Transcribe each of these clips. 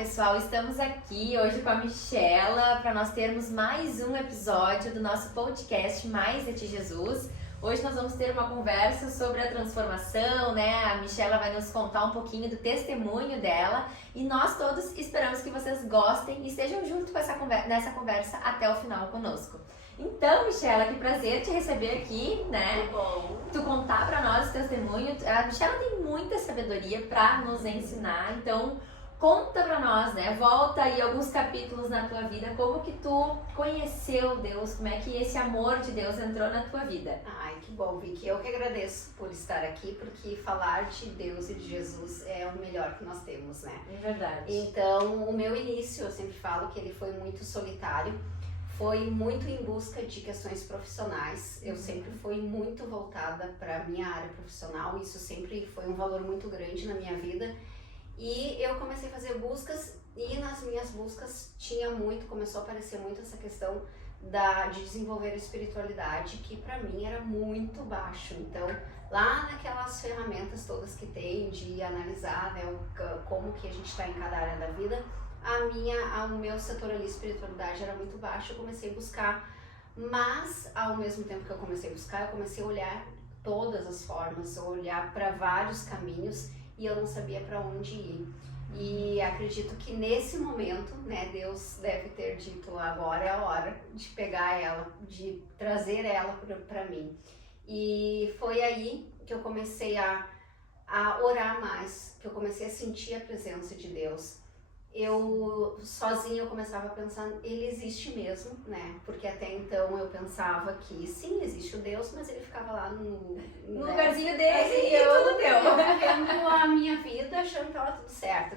pessoal, estamos aqui hoje com a Michela para nós termos mais um episódio do nosso podcast Mais de Ti Jesus. Hoje nós vamos ter uma conversa sobre a transformação, né? A Michela vai nos contar um pouquinho do testemunho dela e nós todos esperamos que vocês gostem e estejam junto com nessa conversa até o final conosco. Então, Michela, que prazer te receber aqui, né? Que bom. Tu contar para nós o testemunho. A Michela tem muita sabedoria para nos ensinar, então conta pra nós, né? Volta aí alguns capítulos na tua vida, como que tu conheceu Deus, como é que esse amor de Deus entrou na tua vida. Ai, que bom, Vicky. Eu que agradeço por estar aqui, porque falar de Deus e de Jesus é o melhor que nós temos, né? É verdade. Então, o meu início, eu sempre falo que ele foi muito solitário, foi muito em busca de questões profissionais. Eu sempre fui muito voltada para a minha área profissional, isso sempre foi um valor muito grande na minha vida. E eu comecei a fazer buscas e nas minhas buscas começou a aparecer muito essa questão de desenvolver a espiritualidade, que para mim era muito baixo. Então, lá naquelas ferramentas todas que tem de analisar, né, como que a gente está em cada área da vida, o meu setor ali, espiritualidade, era muito baixo. Eu comecei a buscar, mas ao mesmo tempo que eu comecei a buscar, eu comecei a olhar todas as formas, olhar para vários caminhos, e eu não sabia para onde ir. E acredito que nesse momento, né, Deus deve ter dito, agora é a hora de pegar ela, de trazer ela para mim. E foi aí que eu comecei a orar mais, que eu comecei a sentir a presença de Deus. Eu sozinha eu começava a pensar, ele existe mesmo, né? Porque até então eu pensava que sim, existe o Deus, mas ele ficava lá no lugarzinho dele e tudo deu. Eu vivendo a minha vida, achando que estava tudo certo.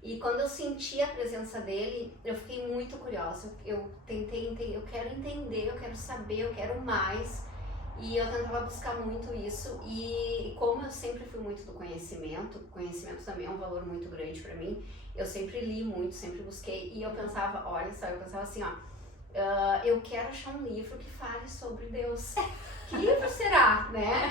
E quando eu senti a presença dele, eu fiquei muito curiosa. Eu tentei entender, eu quero entender, eu quero saber, eu quero mais. E eu tentava buscar muito isso. E como eu sempre fui muito do conhecimento também é um valor muito grande para mim. Eu sempre li muito, sempre busquei, e eu pensava, olha só, assim, eu quero achar um livro que fale sobre Deus. Que livro será, né?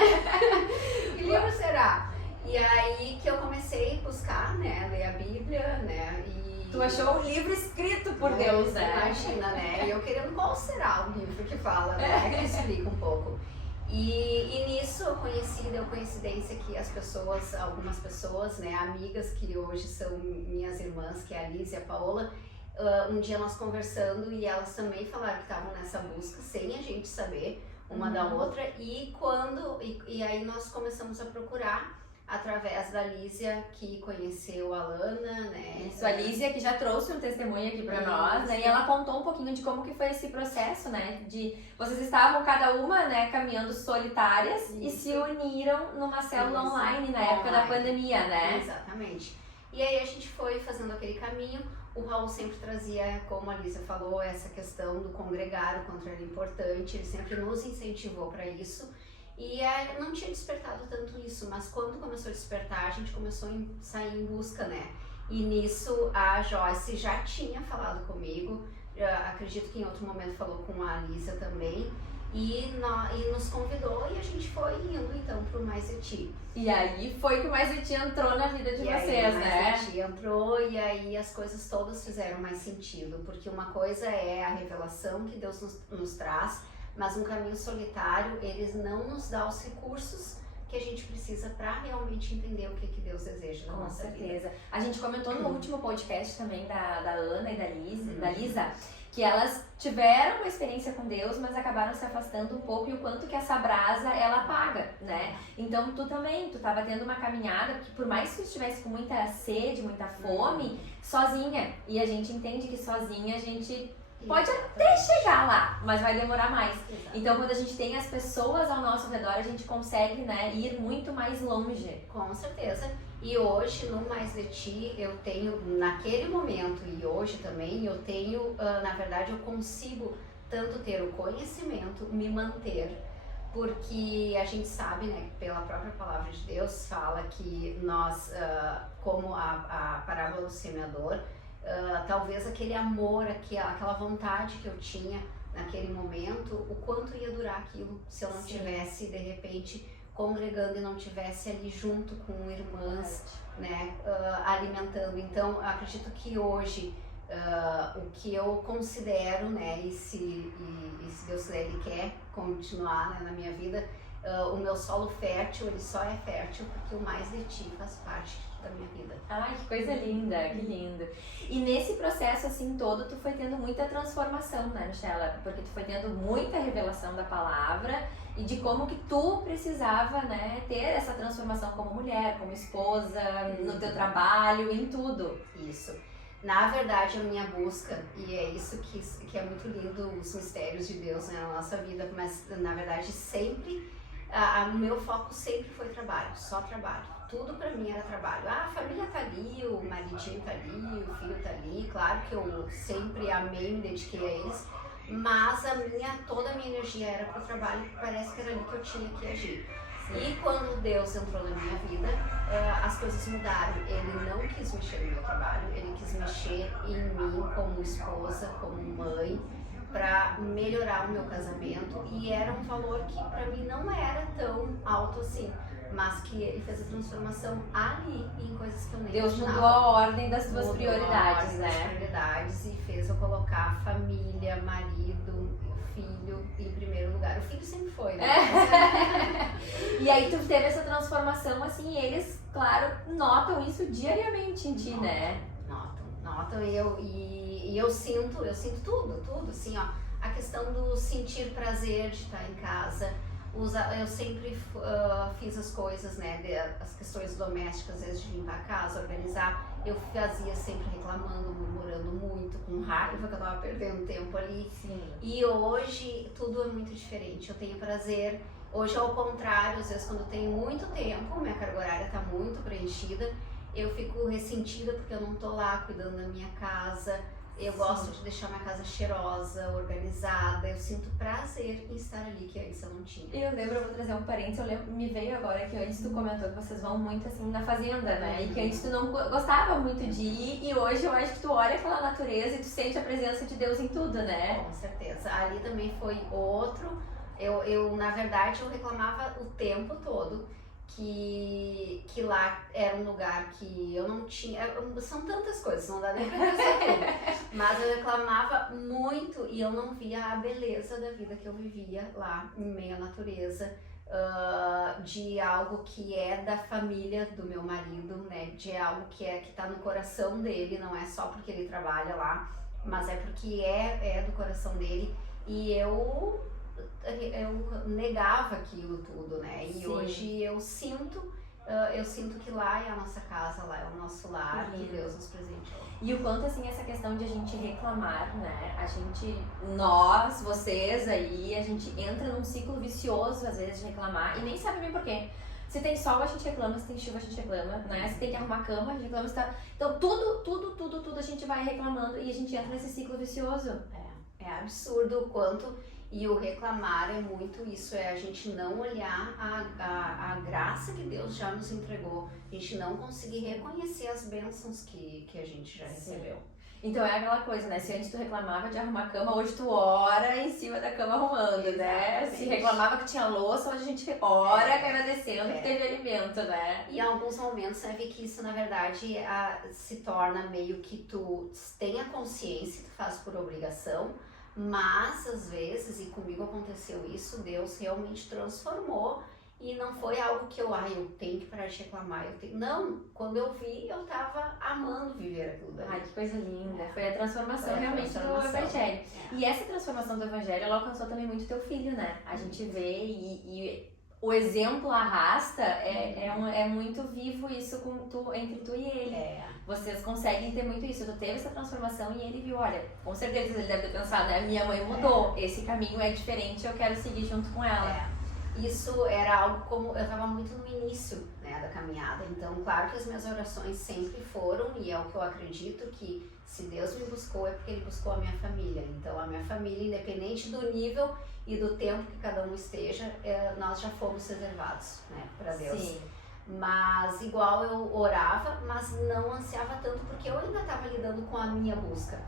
Que livro será? E aí que eu comecei a buscar, né, ler a Bíblia, né, e... Tu achou um livro escrito por Deus, né? Imagina, né? E eu querendo qual será o livro que fala, né, que explica um pouco. E nisso eu conheci, deu coincidência que algumas pessoas, né, amigas que hoje são minhas irmãs, que é a Liz e a Paola, um dia nós conversando e elas também falaram que estavam nessa busca, sem a gente saber uma da outra, e aí nós começamos a procurar através da Lísia, que conheceu a Lana, né? Isso, a Lísia que já trouxe um testemunho aqui pra nós, né? E ela contou um pouquinho de como que foi esse processo, né? De vocês estavam cada uma, né, caminhando solitárias e se uniram numa célula online na época da pandemia, né? Exatamente. E aí a gente foi fazendo aquele caminho. O Raul sempre trazia, como a Lísia falou, essa questão do congregar, o quanto era importante, ele sempre nos incentivou para isso. E não tinha despertado tanto isso, mas quando começou a despertar, a gente começou a sair em busca, né? E nisso a Joyce já tinha falado comigo, acredito que em outro momento falou com a Alisa também, e nos convidou e a gente foi indo então pro Mais de Ti. E aí foi que o Mais de Ti entrou na vida de vocês, né? Mais de Ti entrou e aí as coisas todas fizeram mais sentido, porque uma coisa é a revelação que Deus nos traz, mas um caminho solitário, eles não nos dão os recursos que a gente precisa para realmente entender o que Deus deseja na nossa vida. Com certeza. A gente comentou no último podcast também da Ana e da Lisa, que elas tiveram uma experiência com Deus, mas acabaram se afastando um pouco, e o quanto que essa brasa, ela apaga, né? Então tu estava tendo uma caminhada, porque por mais que tu estivesse com muita sede, muita fome, sozinha, e a gente entende que sozinha a gente pode até chegar lá, mas vai demorar mais. Exato. Então, quando a gente tem as pessoas ao nosso redor, a gente consegue, né, ir muito mais longe. Com certeza. E hoje, no Mais de Ti, eu tenho, naquele momento e hoje também, eu tenho, na verdade, eu consigo tanto ter o conhecimento, me manter, porque a gente sabe, né, pela própria palavra de Deus, fala que nós, como a parábola do semeador, talvez aquele amor, aquela vontade que eu tinha naquele momento, o quanto ia durar aquilo se eu não tivesse, de repente, congregando e não tivesse ali junto com irmãs, né, alimentando. Então, eu acredito que hoje o que eu considero, né, e se Deus quiser, Ele quer continuar, né, na minha vida, o meu solo fértil, ele só é fértil porque o mais de ti faz parte da minha vida. Ai, que coisa linda, que lindo. E nesse processo assim todo, tu foi tendo muita transformação, né, Michela? Porque tu foi tendo muita revelação da palavra e de como que tu precisava, né, ter essa transformação como mulher, como esposa, no teu trabalho, em tudo. Isso. Na verdade, a minha busca, e é isso que é muito lindo, os mistérios de Deus, né, na nossa vida, mas na verdade sempre, o meu foco sempre foi trabalho, só trabalho. Tudo pra mim era trabalho. A família tá ali, o maridinho tá ali, o filho tá ali, claro que eu sempre amei, me dediquei a eles, mas toda a minha energia era pro trabalho, parece que era ali que eu tinha que agir. E quando Deus entrou na minha vida, as coisas mudaram. Ele não quis mexer no meu trabalho, ele quis mexer em mim como esposa, como mãe, para melhorar o meu casamento. E era um valor que para mim não era tão alto assim, mas que ele fez a transformação ali em coisas que eu nem Deus imaginava. mudou a ordem das tuas prioridades, né? Das prioridades, e fez eu colocar família, marido, filho em primeiro lugar. O filho sempre foi, né? E aí tu teve essa transformação assim, e eles, claro, notam isso diariamente em ti, né? Notam, e eu sinto tudo, assim, ó, a questão do sentir prazer de estar em casa. Eu sempre fiz as coisas, né, as questões domésticas, às vezes de limpar a casa, organizar, eu fazia sempre reclamando, murmurando muito, com raiva que eu tava perdendo tempo ali. Sim. E hoje tudo é muito diferente, eu tenho prazer. Hoje, ao contrário, às vezes quando eu tenho muito tempo, minha carga horária tá muito preenchida, eu fico ressentida porque eu não tô lá cuidando da minha casa. Eu gosto de deixar minha casa cheirosa, organizada. Eu sinto prazer em estar ali, que antes eu não tinha. Eu lembro, eu vou trazer um parênteses, me veio agora que antes tu comentou que vocês vão muito assim na fazenda, né? E que antes tu não gostava muito de ir, e hoje eu acho que tu olha aquela natureza e tu sente a presença de Deus em tudo, né? Com certeza. Ali também foi outro. Eu na verdade, eu reclamava o tempo todo que lá era um lugar que eu não tinha. São tantas coisas, não dá nem pra dizer tudo. Mas eu reclamava muito e eu não via a beleza da vida que eu vivia lá em meio à natureza, de algo que é da família do meu marido, né? De algo que tá no coração dele, não é só porque ele trabalha lá, mas é porque é do coração dele. E eu negava aquilo tudo, né? E hoje eu sinto que lá é a nossa casa, lá é o nosso lar, que Deus nos presenteou. E o quanto, assim, essa questão de a gente reclamar, né? Nós, vocês aí, a gente entra num ciclo vicioso, às vezes, de reclamar e nem sabe bem por quê. Se tem sol, a gente reclama, se tem chuva, a gente reclama, né? Se tem que arrumar a cama, a gente reclama. Então, tudo a gente vai reclamando e a gente entra nesse ciclo vicioso. É absurdo o quanto. E o reclamar é muito isso, é a gente não olhar a graça que Deus já nos entregou, a gente não conseguir reconhecer as bênçãos que a gente já recebeu. Então é aquela coisa, né? Se antes tu reclamava de arrumar a cama, hoje tu ora em cima da cama arrumando, né? Se reclamava que tinha louça, hoje a gente ora agradecendo que teve alimento, né? E em alguns momentos você vê que isso, na verdade, se torna meio que tu tenha consciência, tu faz por obrigação, mas às vezes, e comigo aconteceu isso, Deus realmente transformou e não foi algo que eu tenho que parar de reclamar, Não, quando eu vi, eu tava amando viver aquilo dali. Ai, que coisa linda. Foi a transformação realmente do Evangelho. E essa transformação do Evangelho, ela alcançou também muito teu filho, né? A gente vê e o exemplo arrasta, é muito vivo isso entre tu e ele. Vocês conseguem ter muito isso. Tu teve essa transformação e ele viu, olha, com certeza ele deve ter pensado, né? Minha mãe mudou, esse caminho é diferente, eu quero seguir junto com ela. Isso era algo como, eu estava muito no início, né, da caminhada, então claro que as minhas orações sempre foram, e é o que eu acredito, que se Deus me buscou é porque Ele buscou a minha família. Então a minha família, independente do nível e do tempo que cada um esteja, nós já fomos reservados, né, para Deus. Sim. Mas igual eu orava, mas não ansiava tanto porque eu ainda estava lidando com a minha busca.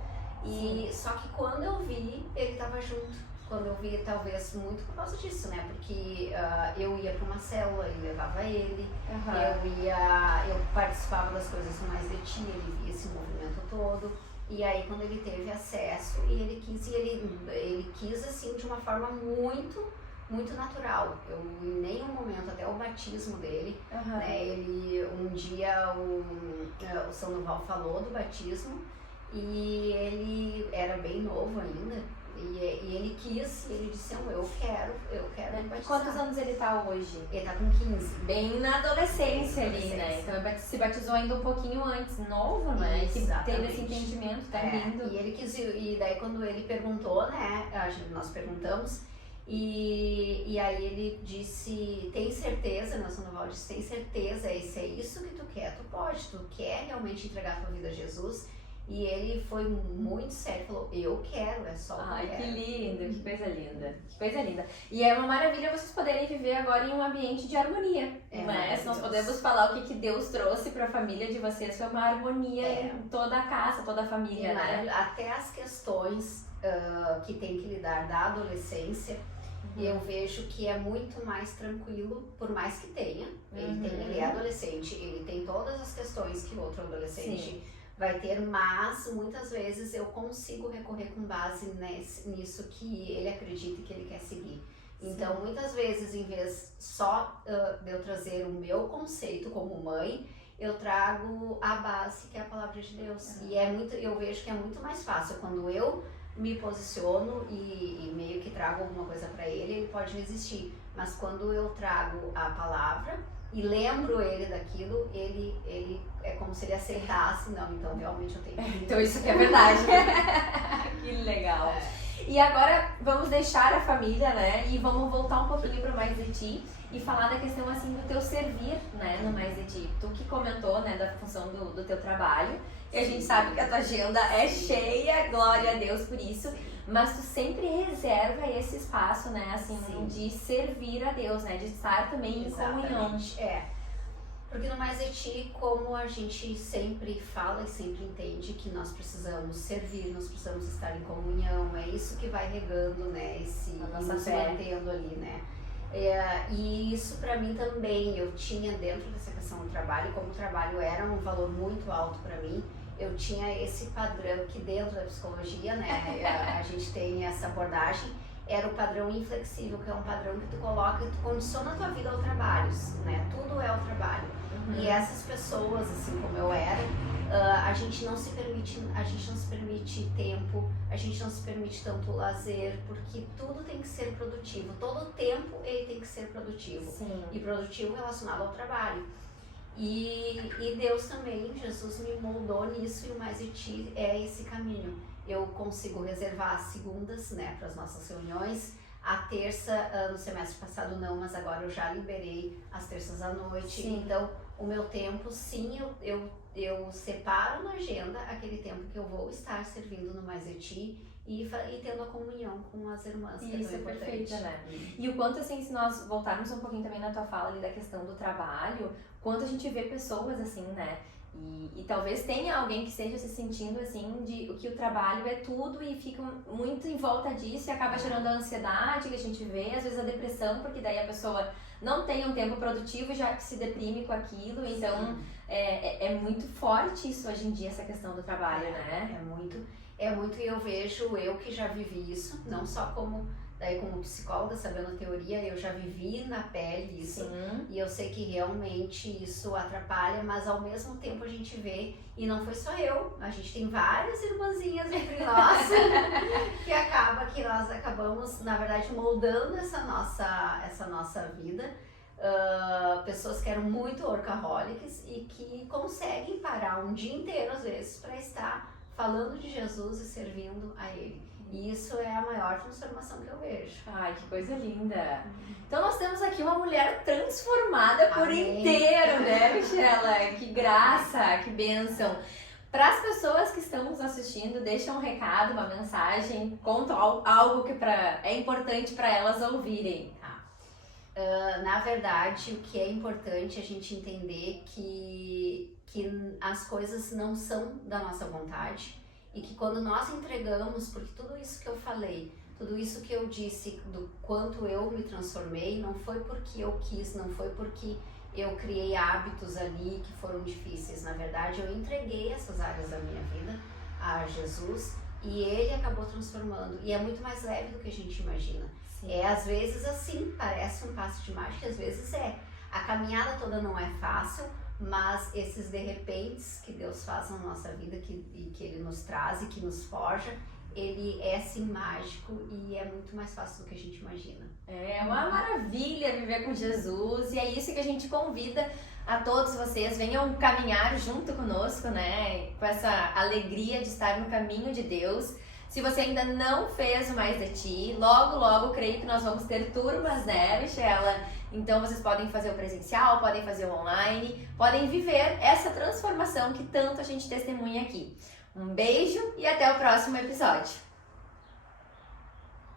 E só que quando eu vi, Ele estava junto. quando eu vi, talvez muito por causa disso, né? Porque eu ia para uma célula e levava ele, eu participava das coisas do Mais de Ti, ele via esse movimento todo. E aí quando ele teve acesso, e ele quis assim de uma forma muito natural. Eu em nenhum momento, até o batismo dele, né? Ele um dia o São Noval falou do batismo e ele era bem novo ainda. E ele quis, ele disse, eu quero me batizar. Quantos anos ele tá hoje? Ele tá com 15. Bem na adolescência ali, né? Então ele se batizou ainda um pouquinho antes, novo, né? Que teve esse entendimento, tá lindo. E ele quis, e daí quando ele perguntou, né? Nós perguntamos, e aí ele disse, tem certeza, né? O São Noval disse, tem certeza, se é isso que tu quer, tu pode, tu quer realmente entregar tua vida a Jesus? E ele foi muito sério, falou, eu quero, é só o que eu quero. Ai, que lindo, que coisa linda, que coisa linda. E é uma maravilha vocês poderem viver agora em um ambiente de harmonia, né? Se nós podemos falar o que Deus trouxe para a família de vocês, foi uma harmonia em toda a casa, toda a família, né? Até as questões que tem que lidar da adolescência, eu vejo que é muito mais tranquilo, por mais que tenha. Ele é adolescente, ele tem todas as questões que o outro adolescente vai ter, mas muitas vezes eu consigo recorrer com base nisso que ele acredita e que ele quer seguir. Então, muitas vezes, em vez só de eu trazer o meu conceito como mãe, eu trago a base que é a palavra de Deus. E eu vejo que é muito mais fácil quando eu me posiciono e meio que trago alguma coisa para ele pode resistir. Mas quando eu trago a palavra e lembro ele daquilo, ele é como se ele aceitasse, não, então realmente eu tenho que... Então isso que é verdade. Que legal. E agora vamos deixar a família, né, e vamos voltar um pouquinho para o Mais de Ti e falar da questão assim do teu servir, né, no Mais de Ti. Tu que comentou, né, da função do teu trabalho, e a gente sabe que a tua agenda é cheia, glória a Deus por isso. Mas tu sempre reserva esse espaço, né, assim, de servir a Deus, né, de estar também em comunhão. Porque no Mais de Ti, como a gente sempre fala e sempre entende que nós precisamos servir, nós precisamos estar em comunhão, é isso que vai regando, né, nos mantendo ali, né. E isso para mim também, eu tinha dentro dessa questão do trabalho, como o trabalho era um valor muito alto para mim, eu tinha esse padrão que dentro da psicologia, né, a gente tem essa abordagem, era o padrão inflexível, que é um padrão que tu coloca e tu condiciona a tua vida ao trabalho, né, tudo é o trabalho. E essas pessoas, assim como eu era, a gente não se permite tempo, a gente não se permite tanto lazer, porque tudo tem que ser produtivo, todo tempo ele tem que ser produtivo. E produtivo relacionado ao trabalho. E Deus também, Jesus me moldou nisso, e o Mais de Ti é esse caminho. Eu consigo reservar as segundas, né, para as nossas reuniões. A terça, no semestre passado não, mas agora eu já liberei as terças à noite. Então, o meu tempo, sim, eu separo na agenda aquele tempo que eu vou estar servindo no Mais de Ti e tendo a comunhão com as irmãs, que isso é tão importante. Perfeito, né? E o quanto, assim, se nós voltarmos um pouquinho também na tua fala ali da questão do trabalho, quanto a gente vê pessoas assim, né? E talvez tenha alguém que esteja se sentindo assim, de que o trabalho é tudo e fica muito em volta disso e acaba gerando a ansiedade que a gente vê, às vezes a depressão, porque daí a pessoa não tem um tempo produtivo e já se deprime com aquilo, então é muito forte isso hoje em dia, essa questão do trabalho, né? É muito, e eu vejo, eu que já vivi isso, não só como psicóloga, sabendo teoria, eu já vivi na pele isso, e eu sei que realmente isso atrapalha, mas ao mesmo tempo a gente vê, e não foi só eu, a gente tem várias irmãzinhas entre nós, que nós acabamos, na verdade, moldando essa nossa vida, pessoas que eram muito workaholics e que conseguem parar um dia inteiro, às vezes, para estar falando de Jesus e servindo a Ele. E isso é a maior transformação que eu vejo. Ai, que coisa linda! Então nós temos aqui uma mulher transformada por inteiro, né, Michela? Que graça, que bênção! Para as pessoas que estão nos assistindo, deixa um recado, uma mensagem, conta algo que é importante para elas ouvirem. Na verdade, o que é importante é a gente entender que as coisas não são da nossa vontade, e que quando nós entregamos, porque tudo isso que eu falei, Tudo isso que eu disse do quanto eu me transformei não foi porque eu quis, não foi porque eu criei hábitos ali que foram difíceis. Na verdade, eu entreguei essas áreas da minha vida a Jesus e ele acabou transformando. E é muito mais leve do que a gente imagina. Sim. É às vezes assim, parece um passo de mágica, às vezes é. A caminhada toda não é fácil, mas esses de repentes que Deus faz na nossa vida, que Ele nos traz e que nos forja, Ele é sim mágico e é muito mais fácil do que a gente imagina. É uma maravilha viver com Jesus e é isso que a gente convida a todos vocês. Venham caminhar junto conosco, né? Com essa alegria de estar no caminho de Deus. Se você ainda não fez o Mais de Ti, logo, logo, creio que nós vamos ter turmas, né, Michela? Então vocês podem fazer o presencial, podem fazer o online, podem viver essa transformação que tanto a gente testemunha aqui. Um beijo e até o próximo episódio.